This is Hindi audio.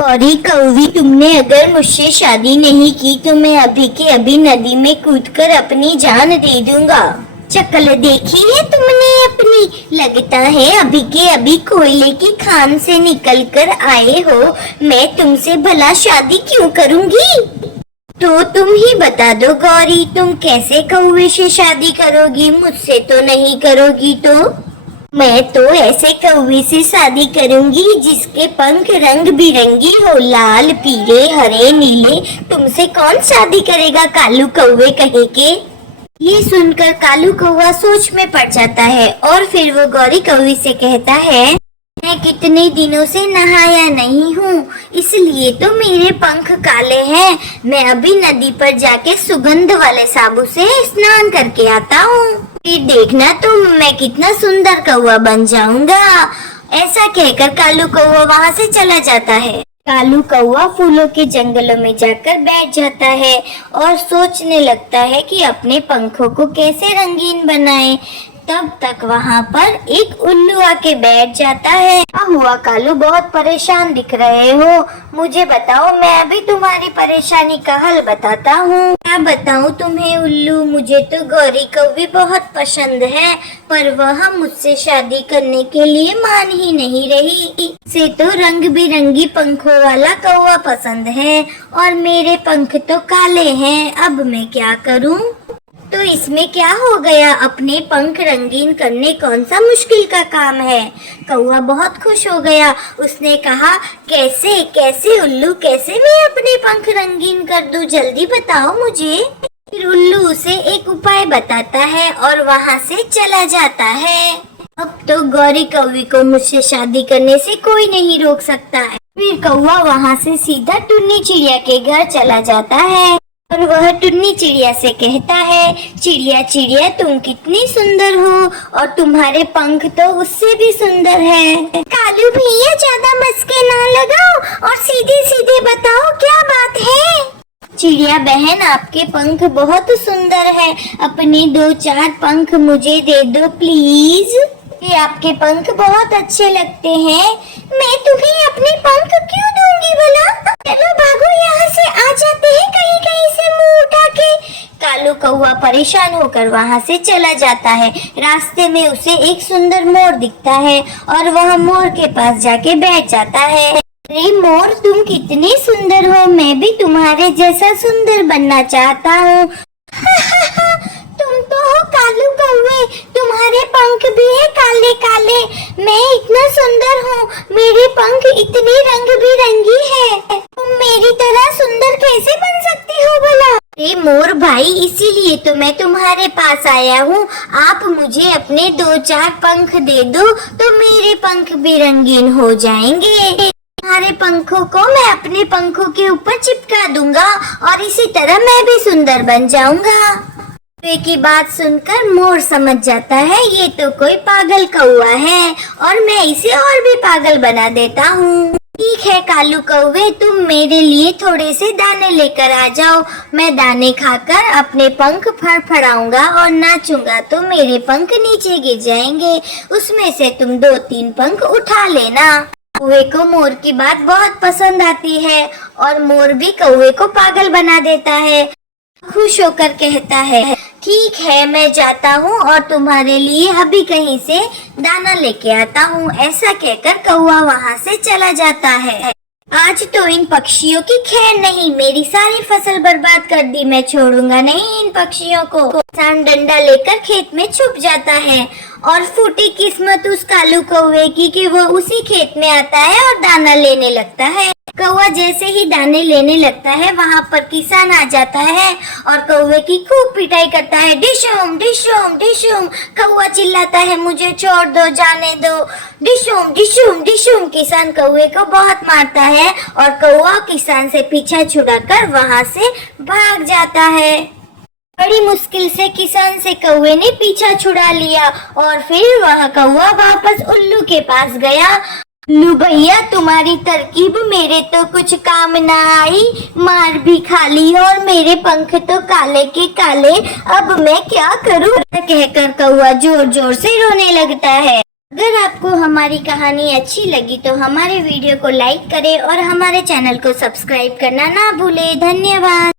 गौरी कौवी, तुमने अगर मुझसे शादी नहीं की तो मैं अभी के अभी नदी में कूदकर अपनी जान दे दूंगा। शक्ल देखी है तुमने अपनी? लगता है अभी के अभी कोयले की खान से निकल कर आए हो। मैं तुमसे भला शादी क्यों करूंगी? तो तुम ही बता दो गौरी, तुम कैसे कौवे से शादी करोगी? मुझसे तो नहीं करोगी तो? मैं तो ऐसे कौवे से शादी करूंगी जिसके पंख रंग बिरंगी हो, लाल पीले हरे नीले। तुमसे कौन शादी करेगा कालू कौवे कहे के? ये सुनकर कालू कौवा सोच में पड़ जाता है और फिर वो गौरी कौवी से कहता है, मैं कितने दिनों से नहाया नहीं हूँ, इसलिए तो मेरे पंख काले हैं। मैं अभी नदी पर जाके सुगंध वाले साबुन से स्नान करके आता हूँ, फिर देखना तो मैं कितना सुंदर कौवा बन जाऊंगा। ऐसा कहकर कालू कौवा वहाँ से चला जाता है। कालू कौवा फूलों के जंगलों में जाकर बैठ जाता है और सोचने लगता है कि अपने पंखों को कैसे रंगीन बनाए। तब तक वहाँ पर एक उल्लू आके बैठ जाता है। क्या हुआ कालू, बहुत परेशान दिख रहे हो? मुझे बताओ, मैं अभी तुम्हारी परेशानी का हल बताता हूँ। क्या बताऊँ तुम्हें उल्लू, मुझे तो गौरी कौवी बहुत पसंद है, पर वह मुझसे शादी करने के लिए मान ही नहीं रही। से तो रंग बिरंगी पंखों वाला कौवा पसंद है और मेरे पंख तो काले हैं। अब मैं क्या करूँ? तो इसमें क्या हो गया, अपने पंख रंगीन करने कौन सा मुश्किल का काम है। कौवा बहुत खुश हो गया। उसने कहा, कैसे कैसे उल्लू, कैसे मैं अपने पंख रंगीन कर दूं, जल्दी बताओ मुझे। फिर उल्लू उसे एक उपाय बताता है और वहाँ से चला जाता है। अब तो गौरी कौवी को मुझसे शादी करने से कोई नहीं रोक सकता है। फिर कौवा वहाँ से सीधा टुन्नी चिड़िया के घर चला जाता है और वह टुन्नी चिड़िया से कहता है, चिड़िया चिड़िया तुम कितनी सुंदर हो और तुम्हारे पंख तो उससे भी सुंदर है। कालू भैया ज्यादा मस्के ना लगाओ और सीधे सीधे बताओ क्या बात है। चिड़िया बहन, आपके पंख बहुत सुंदर है, अपने 2-4 पंख मुझे दे दो प्लीज। ये आपके पंख बहुत अच्छे लगते हैं। मैं तुम्हें अपने पंख क्यों दूंगी भला? चलो भागो यहाँ से, आ जाते हैं कहीं कहीं से मुंह उठा के। कालू कौवा परेशान होकर वहाँ से चला जाता है। रास्ते में उसे एक सुंदर मोर दिखता है और वह मोर के पास जाके बैठ जाता है। अरे मोर, तुम कितनी सुंदर हो, मैं भी तुम्हारे जैसा सुंदर बनना चाहता हूँ। तुम तो हो कालू कौवे, तुम्हारे पंख भी है काले काले। मैं इतना सुंदर हूँ, मेरे पंख इतने रंग बिरंगी है, तुम मेरी तरह सुंदर कैसे बन सकती हो भला? अरे मोर भाई, इसीलिए तो मैं तुम्हारे पास आया हूँ। आप मुझे अपने 2-4 पंख दे दो तो मेरे पंख भी रंगीन हो जाएंगे। तुम्हारे पंखों को मैं अपने पंखों के ऊपर चिपका दूंगा और इसी तरह मैं भी सुंदर बन जाऊंगा। कौवे की बात सुनकर मोर समझ जाता है, ये तो कोई पागल कौवा है और मैं इसे और भी पागल बना देता हूँ। ठीक है कालू कौवे, तुम मेरे लिए थोड़े से दाने लेकर आ जाओ। मैं दाने खाकर अपने पंख फड़फड़ाऊंगा और नाचूंगा तो मेरे पंख नीचे गिर जाएंगे। उसमें से तुम 2-3 पंख उठा लेना। कौवे को मोर की बात बहुत पसंद आती है और मोर भी कौवे को पागल बना देता है। खुश होकर कहता है, ठीक है मैं जाता हूँ और तुम्हारे लिए अभी कहीं से दाना लेके आता हूँ। ऐसा कहकर कौवा वहाँ से चला जाता है। आज तो इन पक्षियों की खैर नहीं, मेरी सारी फसल बर्बाद कर दी। मैं छोड़ूंगा नहीं इन पक्षियों को। किसान डंडा लेकर खेत में छुप जाता है और फूटी किस्मत उस कालू कौवे की कि वो उसी खेत में आता है और दाना लेने लगता है। कौवा जैसे ही दाने लेने लगता है वहाँ पर किसान आ जाता है और कौवे की खूब पिटाई करता है। डिशुम डिशुम डिशुम, कौवा चिल्लाता है, मुझे छोड़ दो, जाने दो। डिशुम डिशुम डिशुम, किसान कौवे को बहुत मारता है और कौवा किसान से पीछा छुड़ाकर वहाँ से भाग जाता है। बड़ी मुश्किल से किसान से कौवे ने पीछा छुड़ा लिया और फिर वह कौवा वापस उल्लू के पास गया। उल्लू भैया, तुम्हारी तरकीब मेरे तो कुछ काम ना आई, मार भी खा ली और मेरे पंख तो काले के काले। अब मैं क्या करूं? कहकर कौवा जोर जोर से रोने लगता है। अगर आपको हमारी कहानी अच्छी लगी तो हमारे वीडियो को लाइक करें और हमारे चैनल को सब्सक्राइब करना ना भूलें। धन्यवाद।